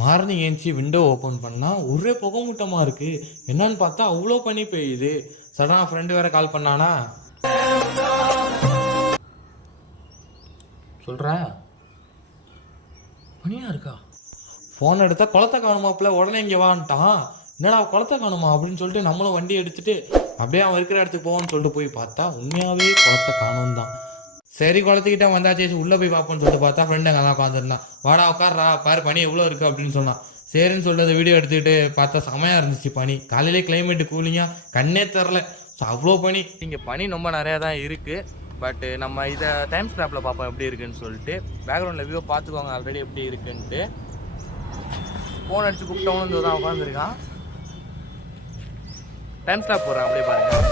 Morning ஏஞ்சி window open பண்ணால் ஒரே புகமூட்டமாக இருக்குது. என்னன்னு பார்த்தா அவ்வளோ பனி பெய்யுது. சடனாக ஃப்ரெண்டு வேற கால் பண்ணானா, சொல்கிறேன் பனியாக இருக்கா, ஃபோன் எடுத்தால் குளத்தை காணுமாப்பில், உடனே இங்கே வான்ட்டான். என்னடா குளத்தை காணுமா அப்படின்னு சொல்லிட்டு நம்மளும் வண்டி எடுத்துகிட்டு அப்படியே அவன் இருக்கிற இடத்துக்கு போவோன்னு சொல்லிட்டு போய் பார்த்தா உண்மையாகவே குளத்தை காணும் தான். சரி குளத்துக்கிட்ட வந்தாச்சு, உள்ளே போய் பார்ப்போன்னு சொல்லிட்டு பார்த்தா ஃப்ரெண்டு அங்கே தான் உட்காந்துருந்தான். வாடா உட்கார்றா, பாரு பனி எவ்வளோ இருக்குது அப்படின்னு சொன்னான். சரின்னு சொல்லிட்டு வீடியோ எடுத்துக்கிட்டு பார்த்தா செமையாக இருந்துச்சு பனி. காலையிலே கிளைமேட்டு கூலிங்காக கண்ணே தரல. ஸோ அவ்வளோ பனி. இங்கே பனி ரொம்ப நிறையா தான் இருக்குது. பட்டு நம்ம இதை டைம் ஸ்னாப்பில் பார்ப்போம் எப்படி இருக்குன்னு சொல்லிட்டு. பேக்ரவுண்டில் வியூ பார்த்துக்கோங்க ஆல்ரெடி எப்படி இருக்குன்ட்டு. ஃபோன் அடித்து கூப்பிட்டவங்க தான் உட்காந்துருக்கான். டைம் ஸ்னாப் போடுறேன், அப்படியே பாருங்கள்.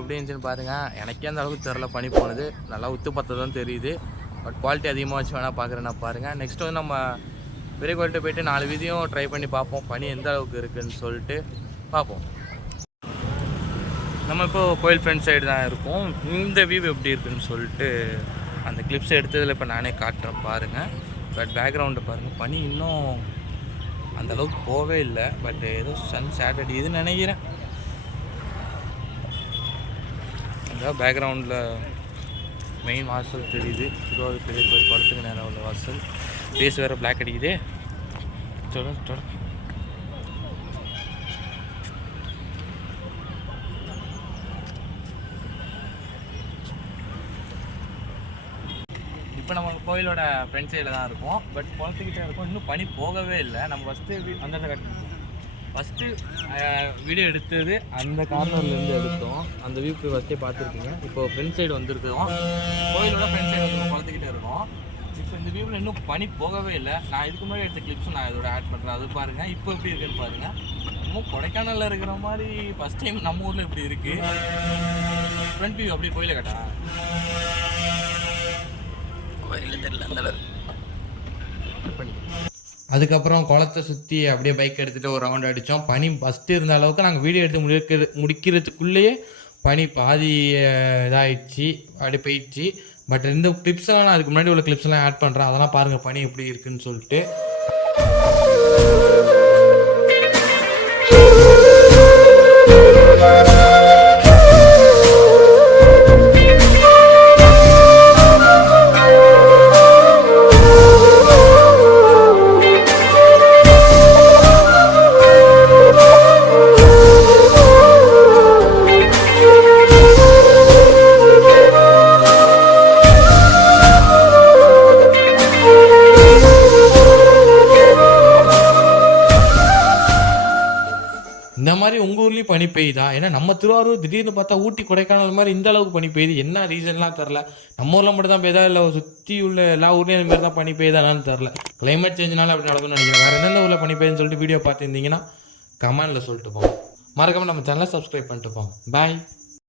எப்படி இருந்துச்சுன்னு பாருங்கள். எனக்கே அந்த அளவுக்கு தெரில பனி போனது. நல்லா உத்து பார்த்ததும் தெரியுது. பட் குவாலிட்டி அதிகமாக வச்சு வேணால் பார்க்குறேன்னா பாருங்கள். நெக்ஸ்ட் வந்து நம்ம பெரிய கோயில்கிட்ட போய்ட்டு 4 வீதியும் ட்ரை பண்ணி பார்ப்போம் பனி எந்த அளவுக்கு இருக்குதுன்னு சொல்லிட்டு பார்ப்போம். நம்ம இப்போது கோயில் ஃப்ரண்ட் சைடு தான் இருக்கும். இந்த வியூ எப்படி இருக்குதுன்னு சொல்லிட்டு அந்த கிளிப்ஸ் எடுத்ததில் இப்போ நானே காட்டுறேன் பாருங்கள். பட் பேக்ரவுண்டை பாருங்கள், பனி இன்னும் அந்தளவுக்கு போகவே இல்லை. பட் ஏதோ சன் சேட்டர்டே இதுன்னு நினைக்கிறேன். பேக்ரவுண்டில் மெயின் வாசல் தெரியுது. திருவாரூர் பெரிய கோயில் படத்துக்கு நேரம் உள்ள வாசல். ஃபேஸ் வேறு பிளாக் அடிக்குது. இப்போ நம்ம கோயிலோட ஃப்ரண்ட் சைடில் தான் இருக்கும். பட் குளத்துக்கிட்டே இருக்கும். இன்னும் பனி போகவே இல்லை. நம்ம ஃபஸ்ட்டு வீடியோ எடுத்தது அந்த கார்னர்லேருந்து எடுத்தோம். அந்த வியூக்கு ஃபஸ்ட்டே பார்த்துருக்கீங்க. இப்போ ஃப்ரண்ட் சைடு வந்துருக்கோம். கோயிலோட ஃப்ரண்ட் சைடு வந்து குளத்துக்கிட்டே இருக்கும். இப்போ இந்த வியூவில் இன்னும் பனி போகவே இல்லை. நான் இதுக்கு முன்னாடி எடுத்த கிளிப்ஸும் நான் இதோட ஆட் பண்ணுறேன். அது பாருங்கள் இப்போ எப்படி இருக்குன்னு பாருங்கள். இன்னும் கொடைக்கானலில் இருக்கிற மாதிரி ஃபஸ்ட் டைம் நம்ம ஊரில் இப்படி இருக்குது. ஃப்ரண்ட் வியூ அப்படியே கோயிலை கட்டா கோயிலில் தெரியல அந்தளவு பண்ணி. அதுக்கப்புறம் குளத்தை சுற்றி அப்படியே பைக் எடுத்துகிட்டு ஒரு ரவுண்ட் அடித்தோம். பனி ஃபஸ்ட்டு இருந்த அளவுக்கு நாங்கள் வீடியோ எடுத்து முடிக்கிறதுக்குள்ளேயே பனி பாதி இதாகிடுச்சு, அப்படியே போயிடுச்சு. பட் இந்த கிளிப்ஸ்லாம் நான் அதுக்கு முன்னாடி உள்ள கிளிப்ஸ்லாம் ஆட் பண்ணுறேன். அதெல்லாம் பாருங்கள் பனி எப்படி இருக்குதுன்னு சொல்லிட்டு. இந்த மாதிரி உங்கள் ஊர்லேயும் பனி பெய்யுதா? ஏன்னா நம்ம திருவாரூர் திடீர்னு பார்த்தா ஊட்டி கொடைக்கானல் மாதிரி இந்த அளவுக்கு பனி பெய்யுது. என்ன ரீசன்லாம் தெரில. நம்ம ஊரில் மட்டும் தான் பெய்யுதா இல்லை சுற்றி உள்ள எல்லா ஊர்லேயும் இந்த மாதிரி தான் பனி பெய்யுதானான்னு தெரில. கிளைமேட் சேஞ்சுனால அப்படி நடக்கும்னு நினைக்கிறேன். வேறு எந்தெந்த ஊரில் பனி பெய்யுதுன்னு சொல்லிட்டு வீடியோ பார்த்துருந்தீங்கன்னா கமெண்டில் சொல்லிட்டு போவோம். மறக்காமல் நம்ம சேனலை சப்ஸ்கிரைப் பண்ணிட்டு போவோம். பாய்.